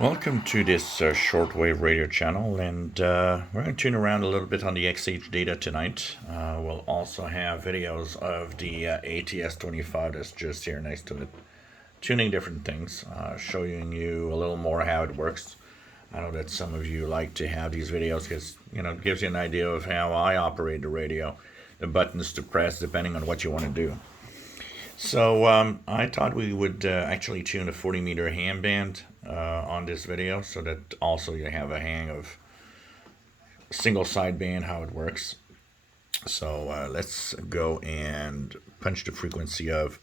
Welcome to this shortwave radio channel, and we're going to tune around a little bit on the XHDATA tonight. We'll also have videos of the ATS-25 that's just here next to it, tuning different things, showing you a little more how it works. I know that some of you like to have these videos because, it gives you an idea of how I operate the radio, the buttons to press depending on what you want to do. So I thought we would actually tune a 40-meter handband on this video so that also you have a hang of single sideband, how it works. So let's go and punch the frequency of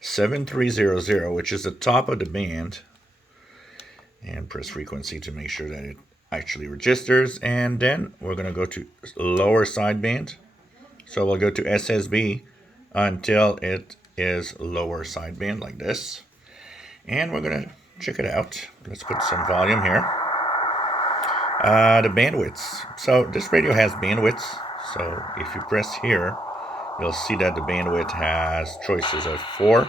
7300, which is the top of the band, and press frequency to make sure that it actually registers. And then we're going to go to lower sideband. So we'll go to SSB until it is lower sideband like this. And we're going to check it out. Let's put some volume here. The bandwidths. So this radio has bandwidths. So if you press here, you'll see that the bandwidth has choices of 4,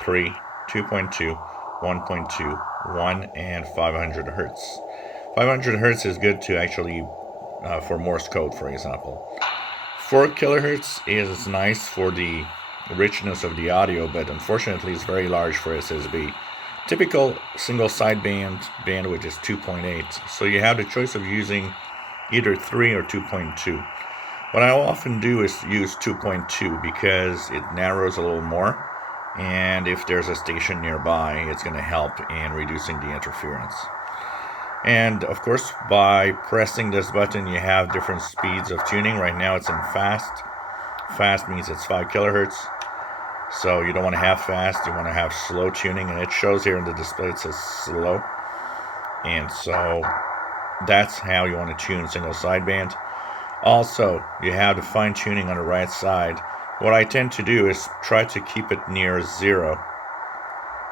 3, 2.2, 1.2, 1, and 500 hertz. 500 hertz is good to actually for Morse code, for example. 4 kilohertz is nice for the richness of the audio, but unfortunately it's very large for SSB. Typical single sideband bandwidth is 2.8, so you have the choice of using either 3 or 2.2. What I often do is use 2.2 because it narrows a little more, and if there's a station nearby, it's going to help in reducing the interference. And of course, by pressing this button, you have different speeds of tuning. Right now it's in fast. Fast means it's 5 kilohertz. So you don't want to have fast, you want to have slow tuning, and it shows here in the display it says slow. And so that's how you want to tune single sideband. Also, you have the fine tuning on the right side. What I tend to do is try to keep it near 0,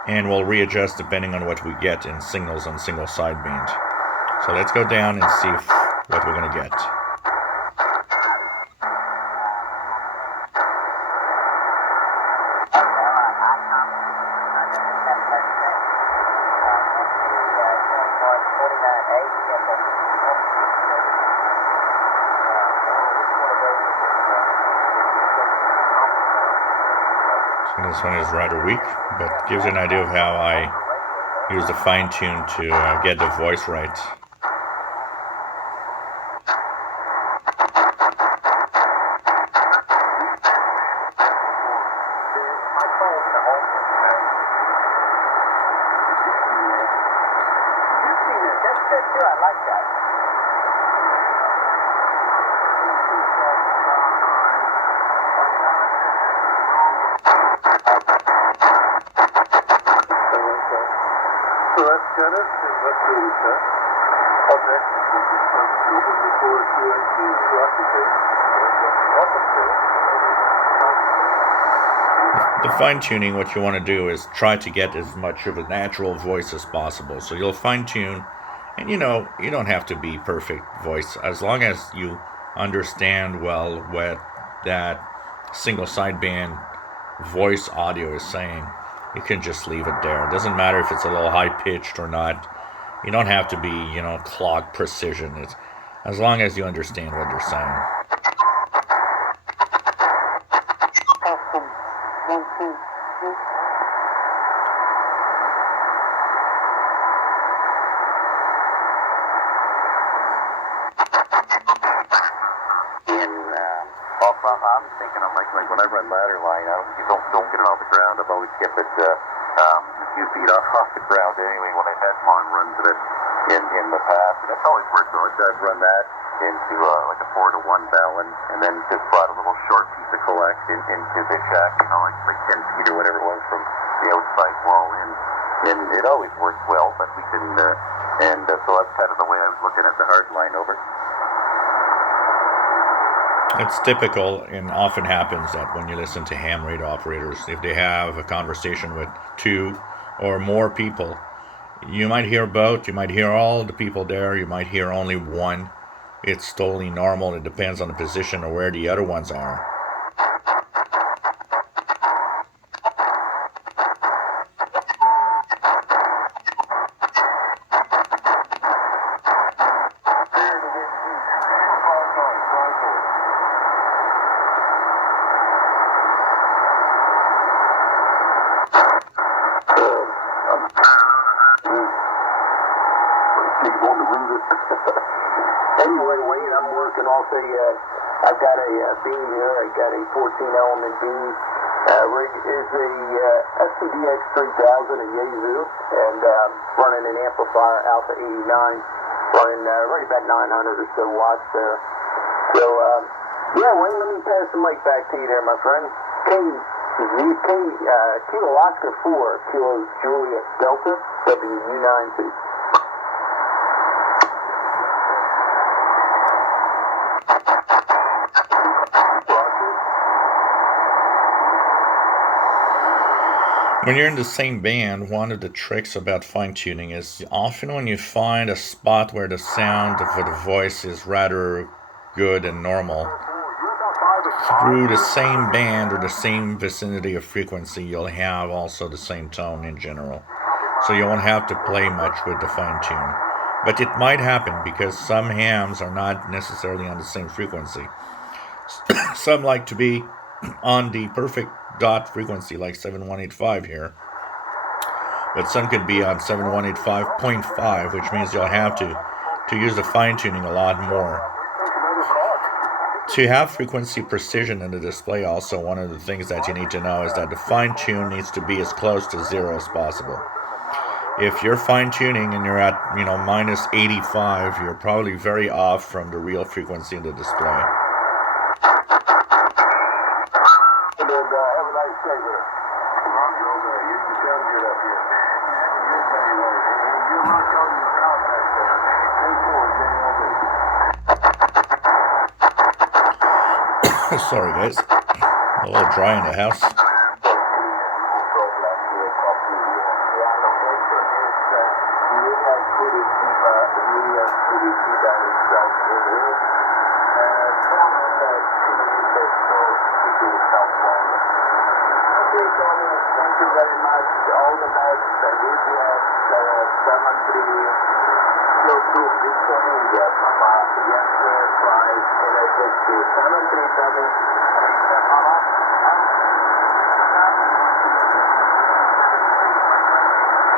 and we'll readjust depending on what we get in signals on single sideband. So let's go down and see what we're going to get. So this one is rather weak, but gives you an idea of how I use the fine tune to get the voice right. The fine tuning, what you want to do is try to get as much of a natural voice as possible. So you'll fine tune, and you don't have to be perfect voice as long as you understand well what that single sideband voice audio is saying. You can just leave it there. It doesn't matter if it's a little high pitched or not. You don't have to be, clock precision. It's as long as you understand what they're saying. I'm thinking of like when I run ladder line, you don't get it off the ground. I've always kept it a few feet off the ground anyway when I had long runs of it in the past. And that's always worked though. I'd run that into like a 4-to-1 balance, and then just brought a little short piece of coax into the shack, like 10 feet or whatever it was from the outside wall in. And it always worked well, but we didn't, so that's kind of the way I was looking at the hard line over. It's typical and often happens that when you listen to ham radio operators, if they have a conversation with 2 or more people, you might hear both, you might hear all the people there, you might hear only one. It's totally normal. It depends on the position or where the other ones are. going to lose it. Anyway, Wayne, I'm working off I've got a beam here. I got a 14-element beam. Rig is a SPDX 3000 in Yazoo, and running an amplifier Alpha 89, running right about 900 or so watts there. So, yeah, Wayne, let me pass the mic back to you there, my friend. Kilo Oscar 4, Kilo Juliet Delta, WU92. When you're in the same band, one of the tricks about fine-tuning is often when you find a spot where the sound for the voice is rather good and normal, through the same band or the same vicinity of frequency, you'll have also the same tone in general. So you won't have to play much with the fine-tune. But it might happen because some hams are not necessarily on the same frequency. Some like to be on the perfect dot frequency like 7185 here, but some could be on 7185.5, which means you'll have to use the fine-tuning a lot more. To have frequency precision in the display, also one of the things that you need to know is that the fine-tune needs to be as close to zero as possible. If you're fine-tuning and you're at minus 85, you're probably very off from the real frequency in the display. Sorry guys, a little dry in the house.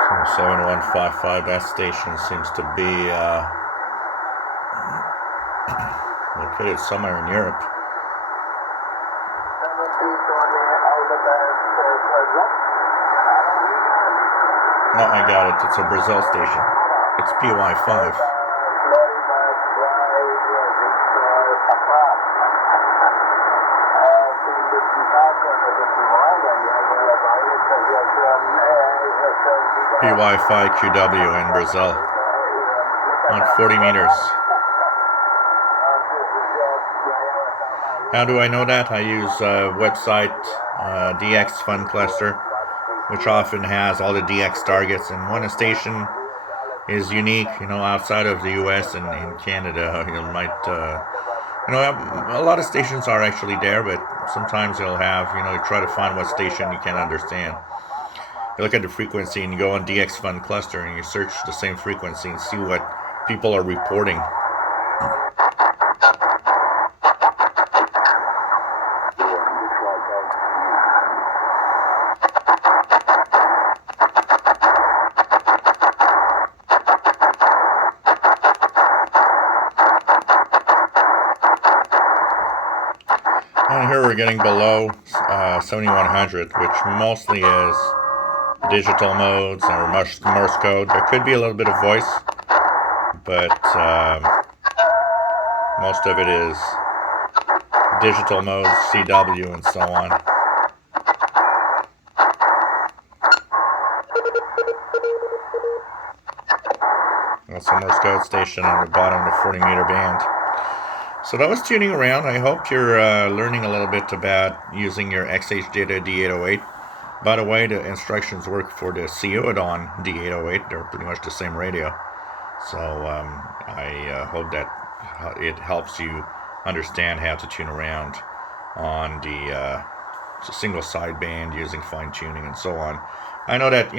So 7155, that station seems to be located somewhere in Europe. Oh, I got it. It's a Brazil station. It's PY5. PY5 QW in Brazil. On 40 meters. How do I know that? I use website DX Fun Cluster, which often has all the DX targets, and when a station is unique, outside of the US and in Canada, you might, a lot of stations are actually there, but sometimes you'll have, you try to find what station you can understand. You look at the frequency and you go on DX Fun Cluster and you search the same frequency and see what people are reporting. And here we're getting below 7100, which mostly is digital modes or Morse code. There could be a little bit of voice, but most of it is digital modes, CW, and so on. That's a Morse code station on the bottom of the 40-meter band. So that was tuning around. I hope you're learning a little bit about using your XHDATA D808. By the way, the instructions work for the SIHUADON D808. They're pretty much the same radio. So I hope that it helps you understand how to tune around on the single sideband using fine tuning and so on. I know that,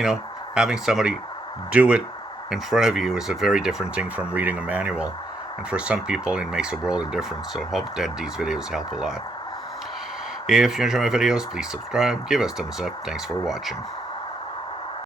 having somebody do it in front of you is a very different thing from reading a manual. And for some people, it makes a world of difference. So hope that these videos help a lot. If you enjoy my videos, please subscribe, give us a thumbs up. Thanks for watching.